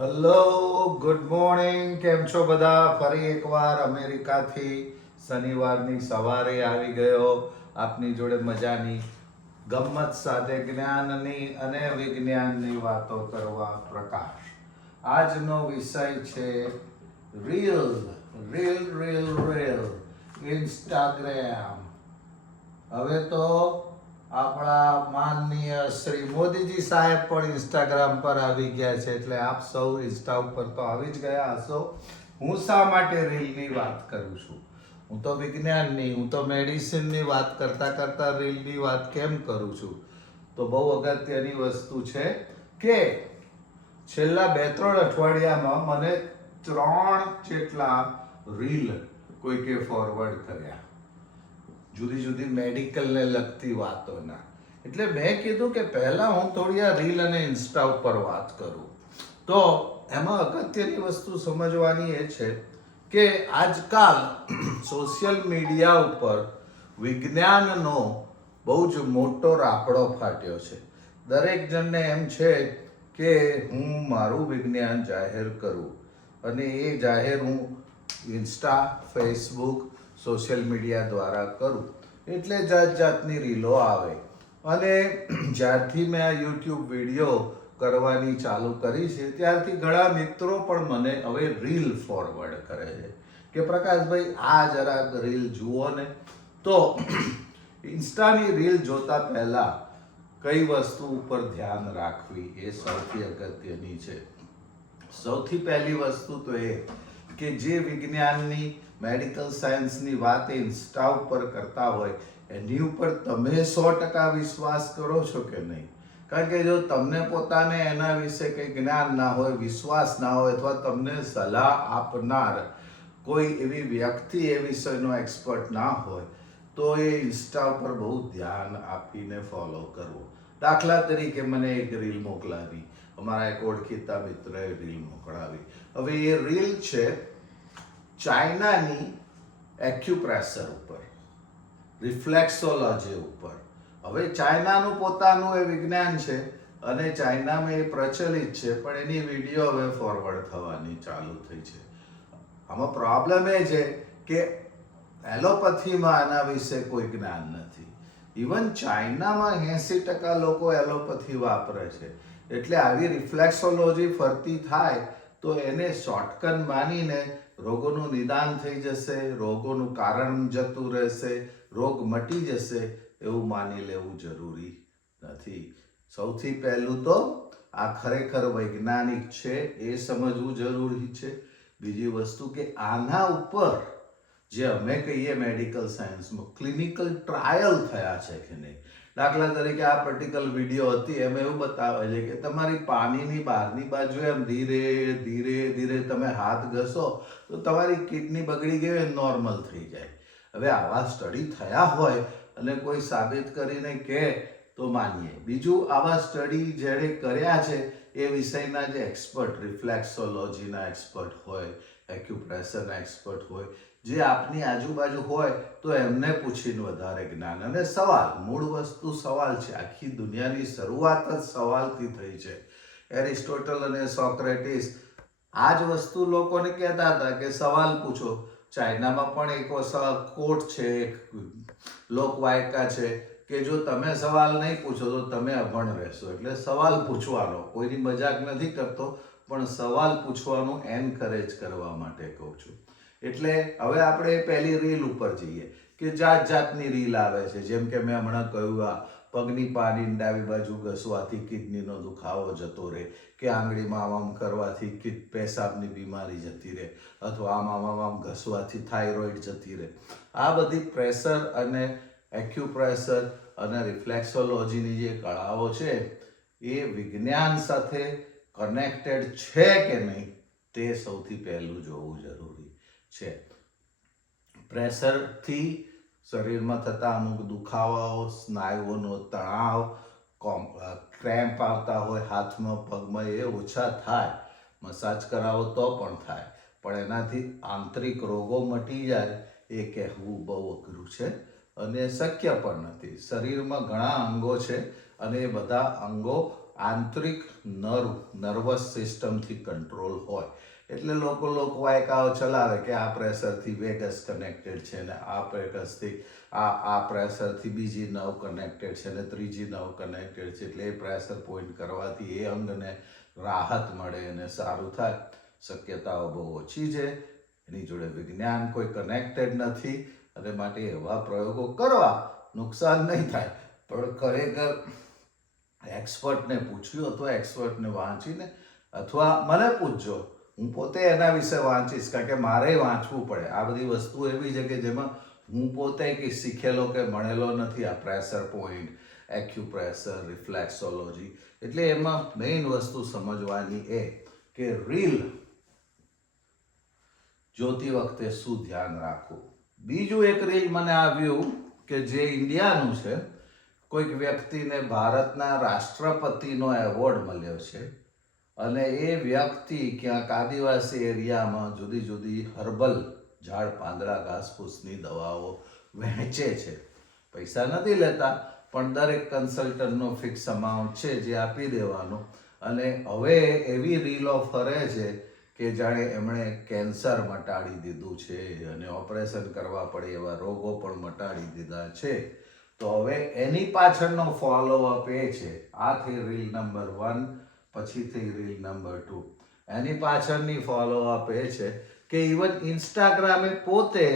Hello, good morning. કેમ છો બધા? ફરી એકવાર અમેરિકાથી શનિવારની સવારે આવી ગયો આપની જોડે મજાની ગમ્મત સાથે જ્ઞાનની અને વિજ્ઞાનની વાતો કરવા. પ્રકાશ. આજનો વિષય છે reel. Reel reel reel Instagram. હવે તો આપણા માનનીય શ્રી મોદીજી સાહેબ પણ ઇન્સ્ટાગ્રામ પર આવી ગયા છે, એટલે આપ સૌ ઇન્સ્ટા ઉપર તો આવી જ ગયા હશો. હું શા માટે રીલની વાત કરું છું? હું તો વિજ્ઞાનની, હું તો મેડિસિનની વાત કરતા કરતા રીલની વાત કેમ કરું છું? તો બહુ અગત્યની વસ્તુ છે કે છેલ્લા 2-3 અઠવાડિયામાં મને 3 જેટલા રીલ કોઈકે ફોરવર્ડ કર્યા, જુદી જુદી મેડિકલને લગતી વાતોના. એટલે મેં કીધું કે પહેલા હું થોડી આ રીલ અને ઇન્સ્ટા ઉપર વાત કરું. તો એમાં અગત્યની વસ્તુ સમજવાની એ છે કે આજકાલ સોશિયલ મીડિયા ઉપર વિજ્ઞાનનો બહુ જ મોટો રાફડો ફાટ્યો છે. દરેક જણને એમ છે કે હું મારું વિજ્ઞાન જાહેર કરું, અને એ જાહેર હું ઇન્સ્ટા, ફેસબુક, સોશિયલ મીડિયા દ્વારા કરું. એટલે જાત જાતની રીલો આવે. અને જ્યારથી મેં આ યુટ્યુબ વિડીયો કરવાની ચાલુ કરી છે ત્યારથી ઘણા મિત્રો પણ મને હવે રીલ ફોરવર્ડ કરે છે કે પ્રકાશભાઈ આ જરાક રીલ જુઓ ને. તો ઇન્સ્ટાની રીલ જોતા પહેલા કઈ વસ્તુ ઉપર ધ્યાન રાખવી એ સૌથી અગત્યની છે. સૌથી પહેલી વસ્તુ તો એ કે જે વિજ્ઞાનની, મેડિકલ સાયન્સની વાત ઇન્સ્ટા ઉપર કરતા હોય એની ઉપર તમે 100% વિશ્વાસ કરો છો કે નહીં? કારણ કે જો તમને પોતાને એના વિશે કંઈ જ્ઞાન ના હોય, વિશ્વાસ ના હોય, અથવા તમને સલાહ આપનાર કોઈ એવી વ્યક્તિ એ વિષયનો એક્સપર્ટ ના હોય, તો એ ઇન્સ્ટા ઉપર બહુ ધ્યાન આપીને ફોલો કરવો. દાખલા તરીકે મને એક રીલ મોકલાવી, અમારા એક ઓળખીતા મિત્રએ રીલ મોકલાવી. હવે એ રીલ છે ચાઇનાની એક્યુપ્રેશર ઉપર, રિફ્લેક્સોલોજી ઉપર. હવે ચાઇનાનું પોતાનું એ વિજ્ઞાન છે અને ચાઇનામાં એ પ્રચલિત છે, પણ એની વિડીયો હવે ફોરવર્ડ થવાની ચાલુ થઈ છે. આમાં પ્રોબ્લેમ એ છે કે એલોપેથીમાં આના વિશે કોઈ જ્ઞાન નથી. ઇવન ચાઇનામાં 80% લોકો એલોપેથી વાપરે છે. એટલે આવી રિફ્લેક્સોલોજી ફરતી થાય તો એને શોર્ટકટ માનીને રોગોનું નિદાન થઈ જશે, રોગોનું કારણ જતું રહેશે, રોગ મટી જશે એવું માની લેવું જરૂરી નથી. સૌથી પહેલું તો આ ખરેખર વૈજ્ઞાનિક છે એ સમજવું જરૂરી છે. બીજી વસ્તુ કે આના ઉપર જે અમે કહીએ મેડિકલ સાયન્સમાં ક્લિનિકલ ટ્રાયલ થયા છે કે નહીં. દાખલા તરીકે આ પર્ટિક્યુલર વિડીયો હતી એમાં એવું બતાવે છે કે તમારી પાણીની બહારની બાજુ એમ ધીરે ધીરે ધીરે તમે હાથ ઘસો તો તમારી કિડની બગડી ગઈ હોય નોર્મલ થઈ જાય. હવે આવા સ્ટડી થયા હોય અને કોઈ સાબિત કરીને કહે તો માનીએ. બીજું, આવા સ્ટડી જેણે કર્યા છે એ વિષયના જે એક્સપર્ટ, રિફ્લેક્સોલોજીના એક્સપર્ટ હોય, એક્યુપ્રેશરના એક્સપર્ટ હોય, જે આપની આજુબાજુ હોય તો એમને પૂછીને વધારે જ્ઞાન. અને સવાલ, મૂળ વસ્તુ સવાલ છે. આખી દુનિયાની શરૂઆત જ સવાલથી થઈ છે. એરિસ્ટોટલ અને સોક્રેટિસ આ જ વસ્તુ લોકોને કહેતા હતા કે સવાલ પૂછો. ચાઇનામાં પણ એક કોટ છે, એક લોકવાયકા છે કે જો તમે સવાલ નહીં પૂછો તો તમે અભણ રહેશો. એટલે સવાલ પૂછવાનો, કોઈની મજાક નથી કરતો, પણ સવાલ પૂછવાનું એનકરેજ કરવા માટે કહું છું. એટલે હવે આપણે પહેલી રીલ ઉપર જઈએ કે જાત જાતની રીલ આવે છે. જેમ કે મેં હમણાં કહ્યું, આ પગની પાની ડાબી બાજુ ઘસવાથી કિડનીનો દુખાવો જતો રહે, કે આંગળીમાં આમ કરવાથી પેશાબની બીમારી જતી રહે, અથવા આમ ઘસવાથી થાઇરોઇડ જતી રહે. આ બધી પ્રેશર અને એક્યુપ્રેશર અને રિફ્લેક્સોલોજીની જે કળાઓ છે એ વિજ્ઞાન સાથે કનેક્ટેડ છે કે નહીં તે સૌથી પહેલું જોવું જરૂરી છે. પ્રેશરથી શરીરમાં થતા અમુક દુખાવાઓ, સ્નાયુઓનો તણાવ, ક્રેમ્પ આવતા હોય હાથમાં પગમાં, એ ઓછા થાય. મસાજ કરાવો તો પણ થાય, પણ એનાથી આંતરિક રોગો મટી જાય એ કહેવું બહુ અઘરું છે અને શક્ય પણ નથી. શરીરમાં ઘણા અંગો છે અને એ બધા અંગો આંતરિક નર્વસ સિસ્ટમથી કંટ્રોલ હોય. એટલે લોકો વાયકાઓ ચલાવે કે આ પ્રેશરથી વેગસ કનેક્ટેડ છે ને આ પ્રેશરથી આ પ્રેશરથી બીજી નર્વ કનેક્ટેડ છે ને ત્રીજી નર્વ કનેક્ટેડ છે, એટલે એ પ્રેશર પોઈન્ટ કરવાથી એ અંગને રાહત મળે અને સારું થાય. શક્યતાઓ બહુ ઓછી છે. એની જોડે વિજ્ઞાન કોઈ કનેક્ટેડ નથી અને માટે એવા પ્રયોગો કરવા નુકસાન નહીં થાય. પણ ખરેખર એક્સપર્ટને પૂછ્યું અથવા એક્સપર્ટને વાંચીને અથવા મને પૂછજો, હું પોતે એના વિશે વાંચીશ, કારણ કે મારે વાંચવું પડે. આ બધી વસ્તુ એવી છે કે જેમાં હું પોતે કે શીખેલો કે ભણેલો નથી. આ પ્રેશર પોઈન્ટ, એક્યુપ્રેશર, રિફ્લેક્સોલોજી, એટલે એમાં મેઇન વસ્તુ સમજવાની એ કે રીલ જોતી વખતે શું ધ્યાન રાખવું. બીજું એક રીલ મને આવ્યું કે જે ઇન્ડિયાનું છે. કોઈક વ્યક્તિને ભારતના રાષ્ટ્રપતિનો એવોર્ડ મળ્યો છે અને એ વ્યક્તિ ક્યાંક આદિવાસી એરિયામાં જુદી જુદી હર્બલ ઝાડ પાંદડા ઘાસફૂસની દવાઓ વહેંચે છે. પૈસા નથી લેતા, પણ દરેક કન્સલ્ટન્ટનો ફિક્સ અમાઉન્ટ છે જે આપી દેવાનો. અને હવે એવી રીલો ફરે છે કે જાણે એમણે કેન્સર મટાડી દીધું છે અને ઓપરેશન કરવા પડે એવા રોગો પણ મટાડી દીધા છે. તો હવે એની પાછળનો ફોલોઅપ એ છે. આ થઈ રીલ નંબર 1, પછી થઈ રીલ નંબર 2. એની પાછળની ફોલોઅપ એ છે કે ઇવન ઇન્સ્ટાગ્રામે પોતે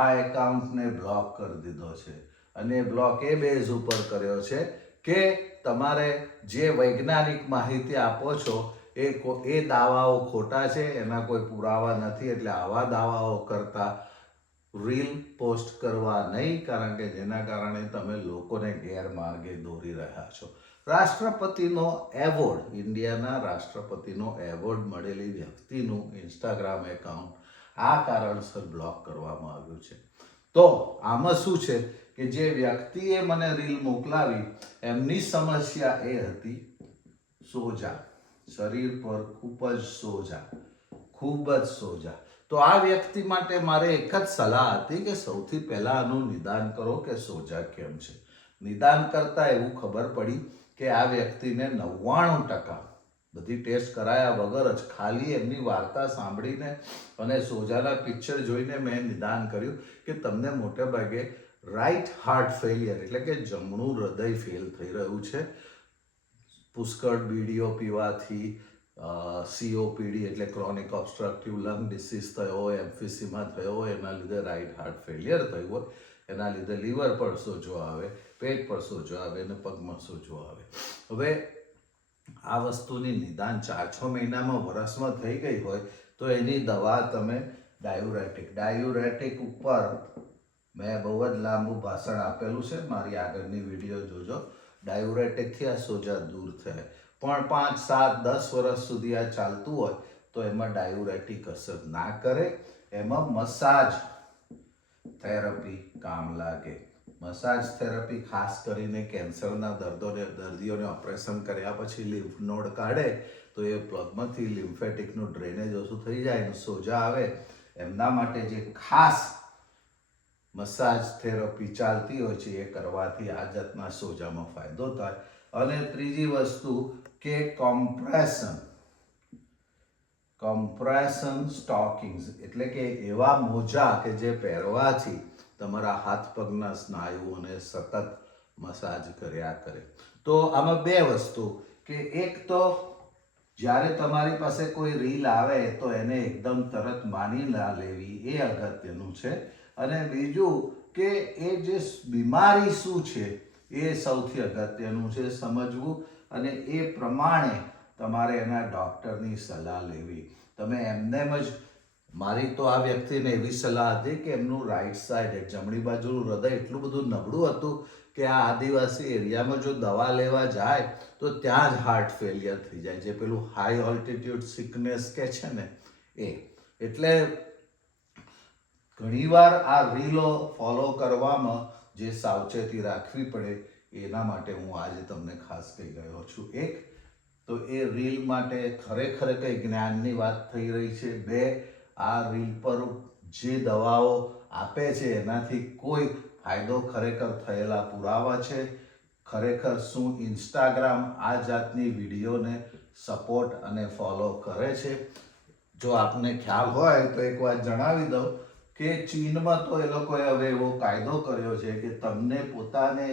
આ એકાઉન્ટને બ્લોક કરી દીધો છે. અને બ્લોક એ બેઝ ઉપર કર્યો છે કે તમારે જે વૈજ્ઞાનિક માહિતી આપો છો એ દાવાઓ ખોટા છે, એના કોઈ પુરાવા નથી. એટલે આવા દાવાઓ કરતા રીલ પોસ્ટ કરવા નહીં, કારણ કે જેના કારણે તમે લોકોને ગેરમાર્ગે દોરી રહ્યા છો. રાષ્ટ્રપતિનો એવોર્ડ, ઇન્ડિયાના રાષ્ટ્રપતિનો એવોર્ડ મળેલી વ્યક્તિનું ઇન્સ્ટાગ્રામ એકાઉન્ટ આ કારણસર બ્લોક કરવામાં આવ્યું છે. તો આમાં શું છે કે જે વ્યક્તિએ મને રીલ મોકલાવી એમની સમસ્યા એ હતી સોજા, શરીર પર ખૂબ જ સોજા. તો આ વ્યક્તિ માટે મારે એક જ સલાહ હતી કે સૌથી પહેલા આનું નિદાન કરો કે સોજા કેમ છે. નિદાન કરતા એવું ખબર પડી કે આ વ્યક્તિને 99% બધી ટેસ્ટ કરાયા વગર જ ખાલી એમની વાર્તા સાંભળીને અને સોજાના પિક્ચર જોઈને મેં નિદાન કર્યું કે તમને મોટે ભાગે રાઈટ હાર્ટ ફેલિયર એટલે કે જમણું હૃદય ફેલ થઈ રહ્યું છે. પુષ્કળ બીડીઓ પીવાથી, COPD એટલે ક્રોનિક ઓબ્સ્ટ્રક્ટિવ લંગ ડિસીઝ થયો હોય, એમ્ફિસીમા થયો હોય, એના લીધે રાઈટ હાર્ટ ફેલિયર થયું હોય, એના લીધે લીવર પર સોજો આવે, પેટ પર સોજો આવે અને પગમાં સોજો આવે. હવે આ વસ્તુની નિદાન 4-6 મહિનામાં, વર્ષમાં થઈ ગઈ હોય તો એની દવા તમે ડાયુરેટિક ઉપર મેં બહુ જ લાંબુ ભાષણ આપેલું છે, મારી આગળની વિડીયો જોજો. ડાયુરેટિકથી આ સોજા દૂર થાય. પણ 5, 7, 10 વર્ષ સુધી આ ચાલતું હોય તો એમાં ડાયુરેટિક અસર ના કરે. એમાં મસાજ થેરપી કામ લાગે. મસાજ થેરપી ખાસ કરીને કેન્સરના દર્દીઓને ઓપરેશન કર્યા પછી લિમ્ફ નોડ કાઢે તો એ પ્લગમાંથી લિમ્ફેટિકનું ડ્રેનેજ ઓછું થઈ જાય અને સોજા આવે. એમના માટે જે ખાસ મસાજ થેરપી ચાલતી હોય છે એ કરવાથી આ જાતના સોજામાં ફાયદો થાય. અને ત્રીજી વસ્તુ કે કોમ્પ્રેશન સ્ટોકિંગ્સ એટલે કે એવા મોજા કે જે પહેરવાથી તમારા હાથ પગના સ્નાયુઓને સતત મસાજ કર્યા કરે. તો આમાં બે વસ્તુ કે એક તો જ્યારે તમારી પાસે કોઈ રીલ આવે તો એને એકદમ તરત માની ના લેવી, એ અગત્યનું છે. અને બીજું કે એ જે બીમારી શું છે એ સૌથી અગત્યનું છે સમજવું, અને એ પ્રમાણે તમારે એના ડૉક્ટરની સલાહ લેવી. તમે એમનેમ જ, મારી તો આ વ્યક્તિને એવી સલાહ હતી કે એમનું રાઈટ સાઈડ જમણી બાજુનું હૃદય એટલું બધું નબળું હતું કે આ આદિવાસી એરિયામાં જો દવા લેવા જાય તો ત્યાં જ હાર્ટ ફેલિયર થઈ જાય, જે પેલું હાઈ ઓલ્ટિટ્યુડ સિકનેસ કે છે ને એ. એટલે ઘણીવાર આ રીલો ફોલો કરવામાં જે સાવચેતી રાખવી પડે એના માટે હું આજે તમને ખાસ કહી રહ્યો છું. એક તો એ રીલ માટે ખરેખર કંઈ જ્ઞાનની વાત થઈ રહી છે. 2, આ રીલ પર જે દવાઓ આપે છે એનાથી કોઈ ફાયદો ખરેખર થયેલા પુરાવા છે. ખરેખર શું ઇન્સ્ટાગ્રામ આ જાતની વિડીયોને સપોર્ટ અને ફોલો કરે છે? જો આપને ખ્યાલ હોય તો એક વાત જણાવી દઉં કે ચીનમાં તો એ લોકોએ હવે એવો કાયદો કર્યો છે કે તમને પોતાને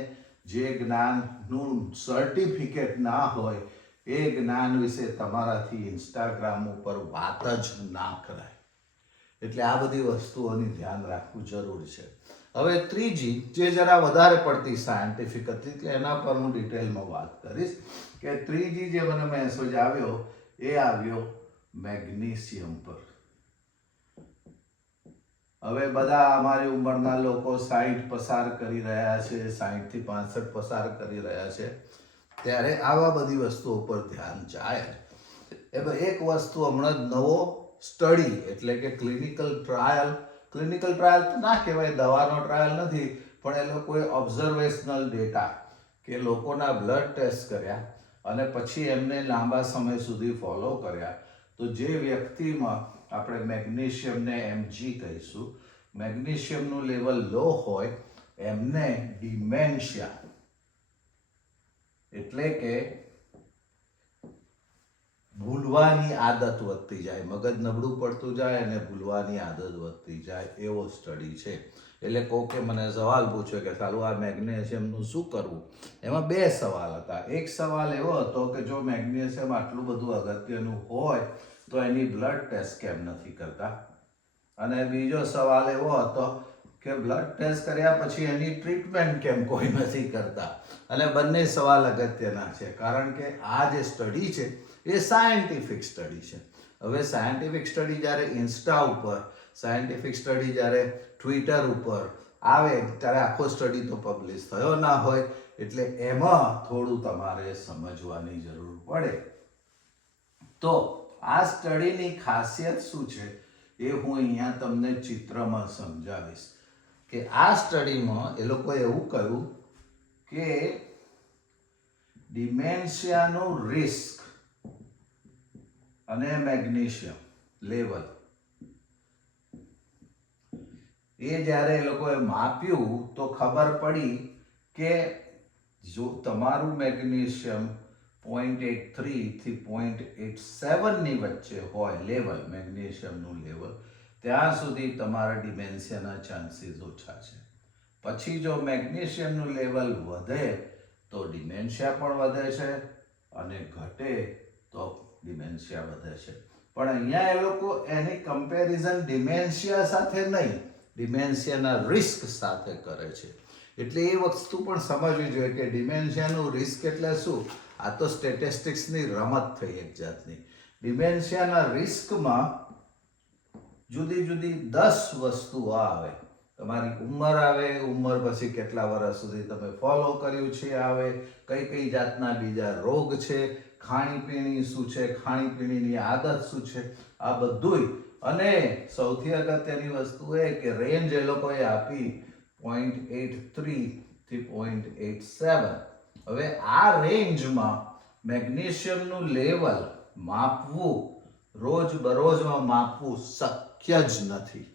જે જ્ઞાનનું સર્ટિફિકેટ ના હોય એ જ્ઞાન વિશે તમારાથી ઇન્સ્ટાગ્રામ ઉપર વાત જ ના કરાય. એટલે આ બધી વસ્તુઓની ધ્યાન રાખવું જરૂરી છે. હવે ત્રીજી, જે જરા વધારે પડતી સાયન્ટિફિક હતી, એટલે એના પર હું ડિટેલમાં વાત કરીશ કે ત્રીજી જે મને મેસેજ આવ્યો એ આવ્યો મેગ્નેશિયમ પર. હવે બધા અમારી ઉંમરના લોકો 60 પસાર કરી રહ્યા છે, 60 થી 65 પસાર કરી રહ્યા છે, ત્યારે આવા બધી વસ્તુઓ પર ધ્યાન જાય. એમાં એક વસ્તુ હમણાં જ નવો સ્ટડી એટલે કે ક્લિનિકલ ટ્રાયલ તો ના કહેવાય, દવાનો ટ્રાયલ નથી, પણ એ લોકોએ ઓબ્ઝર્વેશનલ ડેટા કે લોકોના બ્લડ ટેસ્ટ કર્યા અને પછી એમને લાંબા સમય સુધી ફોલો કર્યા, તો જે વ્યક્તિમાં આપણે મેગ્નેશિયમને Mg કહીશું, મેગ્નેશિયમનું લેવલ લો હોય એમને ડિમેન્શિયા એટલે કે ભૂલવાની આદત વધતી જાય, મગજ નબળું પડતું જાય અને ભૂલવાની આદત વધતી જાય, એવો સ્ટડી છે. એટલે કોકે મને સવાલ પૂછ્યો કે સાલું આ મેગ્નેશિયમનું શું કરવું? એમાં બે સવાલ હતા. એક સવાલ એવો હતો કે જો મેગ્નેશિયમ આટલું બધું અગત્યનું હોય તો એની બ્લડ ટેસ્ટ કેમ નથી કરતા? અને બીજો સવાલ એવો હતો કે બ્લડ ટેસ્ટ કર્યા પછી એની ટ્રીટમેન્ટ કેમ કોઈ નથી કરતા? અને બંને સવાલ અગત્યના છે, કારણ કે આ જે સ્ટડી છે એ સાયન્ટિફિક સ્ટડી છે. હવે સાયન્ટિફિક સ્ટડી જ્યારે ઇન્સ્ટા ઉપર, સાયન્ટિફિક સ્ટડી જ્યારે ટ્વિટર ઉપર આવે ત્યારે આખો સ્ટડી તો પબ્લિશ થયો ના હોય, એટલે એમાં થોડું તમારે સમજવાની જરૂર પડે. તો આ સ્ટડીની ખાસિયત શું છે એ હું અહીંયા તમને ચિત્રમાં સમજાવીશ. કે આ સ્ટડીમાં એ લોકોએ એવું કહ્યું કે ડિમેન્શિયાનું રિસ્ક અને મેગ્નેશિયમ લેવલ એ જ્યારે એ લોકોએ માપ્યું તો ખબર પડી કે જો તમારું મેગ્નેશિયમ 0.83 થી 0.87 ની વચ્ચે હોય લેવલ, મેગ્નેશિયમનું લેવલ, ત્યાં સુધી તમારા ડિમેન્શિયાના ચાન્સીસ ઓછા છે. પછી જો મેગ્નેશિયમનું લેવલ વધે તો ડિમેન્શિયા પણ વધે છે અને ઘટે તો ડિમેન્શિયા વધે છે. પણ અહીંયા એ લોકો એની કમ્પેરિઝન ડિમેન્શિયા સાથે નહીં, ડિમેન્શિયાના રિસ્ક સાથે કરે છે. એટલે એ વસ્તુ પણ સમજવી જોઈએ કે ડિમેન્શિયાનું રિસ્ક એટલે શું? આ તો સ્ટેટિસ્ટિક્સની રમત થઈ એક જાતની. ડિમેન્શિયાના રિસ્કમાં જુદી જુદી 10 વસ્તુઓ આવે. તમારી ઉંમર આવે, ઉંમર પછી કેટલા વર્ષ સુધી તમે ફોલો કર્યું છે આવે, કઈ કઈ જાતના બીજા રોગ છે, ખાણીપીણી શું છે, ખાણીપીણીની આદત શું છે, આ બધુંય. અને સૌથી અગત્યની વસ્તુ એ કે રેન્જ એ લોકોએ આપી 0.83 થી 0.87. હવે આ રેન્જમાં મેગ્નેશિયમનું લેવલ માપવું, રોજ બરોજમાં માપવું શક્ય જ નથી.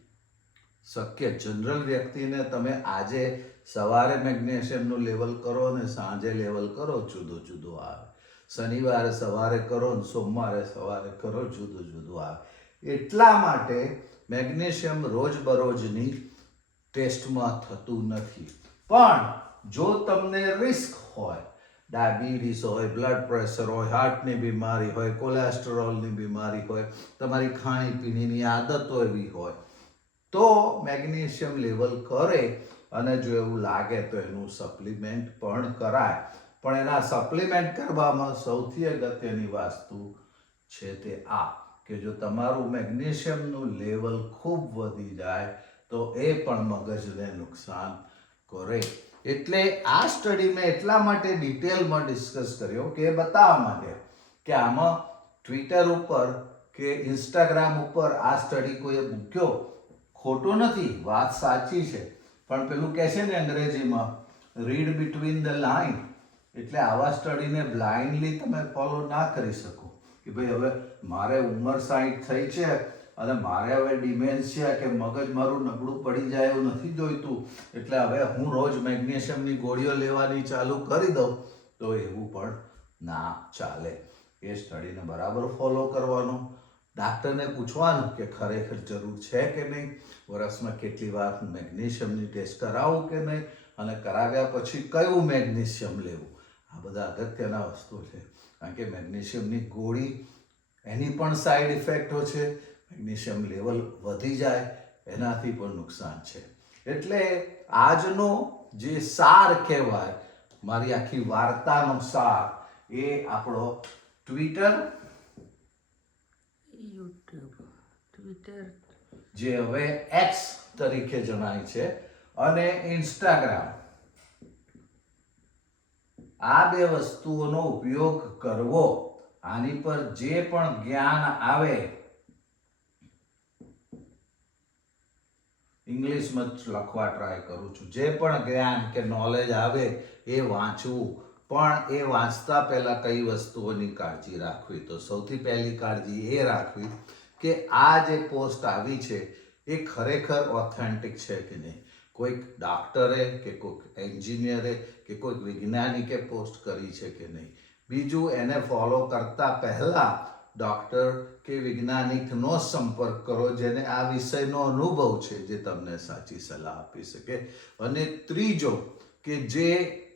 શક્ય જનરલ વ્યક્તિને તમે આજે સવારે મેગ્નેશિયમનું લેવલ કરો અને સાંજે લેવલ કરો, જુદું જુદું આવે. શનિવારે સવારે કરો અને સોમવારે સવારે કરો, જુદું જુદું આવે. એટલા માટે મેગ્નેશિયમ રોજ બરોજની ટેસ્ટમાં થતું નથી. પણ જો તમને રિસ્ક હોય, ડાયાબિટીસ હોય, બ્લડ પ્રેશર હોય, હાર્ટની બીમારી હોય, કોલેસ્ટેરોલની બીમારી હોય, તમારી ખાણીપીણીની આદતો એવી હોય, તો મેગ્નેશિયમ લેવલ કરે અને જો એવું લાગે તો એનું સપ્લિમેન્ટ પણ કરાય. પણ એના સપ્લિમેન્ટ કરવામાં સૌથી અગત્યની વસ્તુ છે તે આ કે જો તમારું મેગ્નેશિયમનું લેવલ ખૂબ વધી જાય તો એ પણ મગજને નુકસાન કરે. એટલે આ સ્ટડી મેં એટલા માટે ડિટેલમાં ડિસ્કસ કર્યો કે એ બતાવવા માટે કે આમાં ટ્વિટર ઉપર કે ઇન્સ્ટાગ્રામ ઉપર આ સ્ટડી કોઈએ મૂક્યો, ખોટું નથી, વાત સાચી છે, પણ પેલું કહે છે ને અંગ્રેજીમાં રીડ બિટવીન ધ લાઇન. એટલે આવા સ્ટડીને બ્લાઇન્ડલી તમે ફોલો ના કરી શકો કે ભાઈ હવે મારે ઉંમર 60 થઈ છે અને મારે હવે ડિમેન્શિયા કે મગજ મારું નબળું પડી જાય એવું નથી જોઈતું, એટલે હવે હું રોજ મેગ્નેશિયમની ગોળીઓ લેવાની ચાલુ કરી દઉં તો એવું પણ ના ચાલે. એ સ્ટડીને બરાબર ફોલો કરવાનો, ડાક્ટરને પૂછવાનું કે ખરેખર જરૂર છે કે નહીં, વર્ષમાં કેટલી વાર હું મેગ્નેશિયમની ટેસ્ટ કરાવું કે નહીં, અને કરાવ્યા પછી કયું મેગ્નેશિયમ લેવું. આ બધા અગત્યના વસ્તુ છે, કારણ કે મેગ્નેશિયમની ગોળી એની પણ સાઈડ ઇફેક્ટો છે. મેગ્નેશિયમ લેવલ વધી જાય એનાથી પણ નુકસાન છે. એટલે આજનો જે સાર કહેવાય, મારી આખી વાર્તાનો સાર, એ આપણો ટ્વિટર, યુટ્યુબ, ટ્વિટર, જે હવે એક્સ તરીકે જણાય છે, અને ઇન્સ્ટાગ્રામ, આ બે વસ્તુઓનો ઉપયોગ કરવો. આની પર જે પણ જ્ઞાન આવે, ઇંગ્લિશમાં લખવા ટ્રાય કરું છું, જે પણ જ્ઞાન કે નોલેજ આવે એ વાંચવું. પણ એ વાંચતા પહેલા કઈ વસ્તુઓની કાળજી રાખવી? તો સૌથી પહેલી કાળજી એ રાખવી કે આ જે પોસ્ટ આવી છે એ ખરેખર ઓથેન્ટિક છે કે નહીં. કોઈક ડોક્ટરે કે કોઈક એન્જિનિયરે કે કોઈક વૈજ્ઞાનિકે પોસ્ટ કરી છે કે નહીં. બીજું, એને ફોલો કરતા પહેલા ડોક્ટર કે વૈજ્ઞાનિકનો સંપર્ક કરો જેને આ વિષયનો અનુભવ છે, જે તમને સાચી સલાહ આપી શકે. અને ત્રીજો, કે જે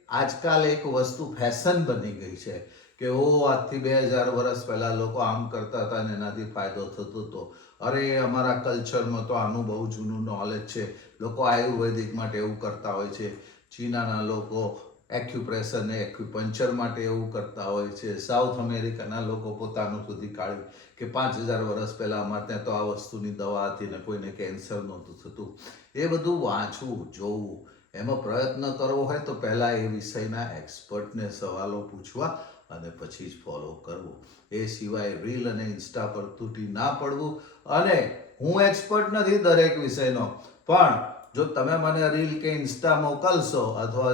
આજકાલ એક વસ્તુ ફેશન બની ગઈ છે કે આજથી 2000 વર્ષ પહેલા લોકો આમ કરતા હતા અને એનાથી ફાયદો થતો હતો. અરે અમારા કલ્ચરમાં તો આનું બહુ જૂનું નોલેજ છે, લોકો આયુર્વેદિક માટે એવું કરતા હોય છે, ચીનાના લોકો એક્યુપ્રેશર ને એક્યુપંચર માટે એવું કરતા હોય છે, સાઉથ અમેરિકાના લોકો પોતાનું સુધી કાઢ્યું કે 5000 વર્ષ પહેલા અમારે ત્યાં તો આ વસ્તુની દવા હતી ને કોઈને કેન્સર નહોતું થતું. એ બધું વાંચવું, જોવું, એમાં પ્રયત્ન કરવો હોય તો પહેલા એ વિષયના એક્સપર્ટને સવાલો પૂછવા અને પછી જ ફોલો કરવું. એ સિવાય રીલ અને ઇન્સ્ટા પર તૂટી ના પડવું. અને હું એક્સપર્ટ નથી દરેક વિષયનો, પણ જો તમે મને રીલ કે ઇન્સ્ટા મોકલશો અથવા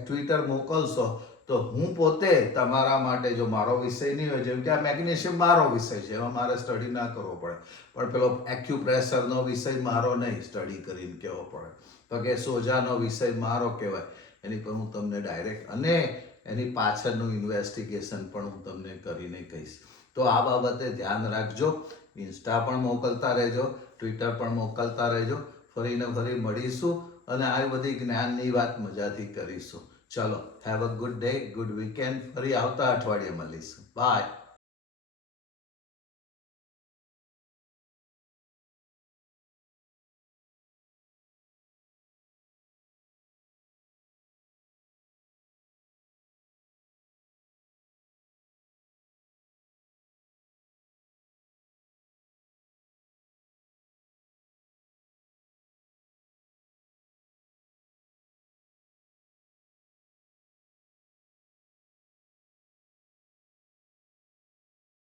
ટ્વિટર મોકલશો તો હું પોતે તમારા માટે, જો મારો વિષય નહીં હોય, જેમ કે આ મેગ્નેશિયમ મારો વિષય છે, એમાં મારે સ્ટડી ના કરવો પડે, પણ પેલો એક્યુપ્રેશરનો વિષય મારો નહીં સ્ટડી કરીને કહેવો પડે, તો કે સોજાનો વિષય મારો કહેવાય, એની પર હું તમને ડાયરેક્ટ અને એની પાછળનું ઇન્વેસ્ટિગેશન પણ હું તમને કરીને કહીશ. તો આ બાબતે ધ્યાન રાખજો. ઇન્સ્ટા પણ મોકલતા રહેજો, ટ્વિટર પણ મોકલતા રહેજો. ફરીને ફરી મળીશું અને આવી બધી જ્ઞાનની વાત મજાથી કરીશું. ચલો, have a good day, good weekend. ફરી આવતા અઠવાડિયે મળીશું. બાય.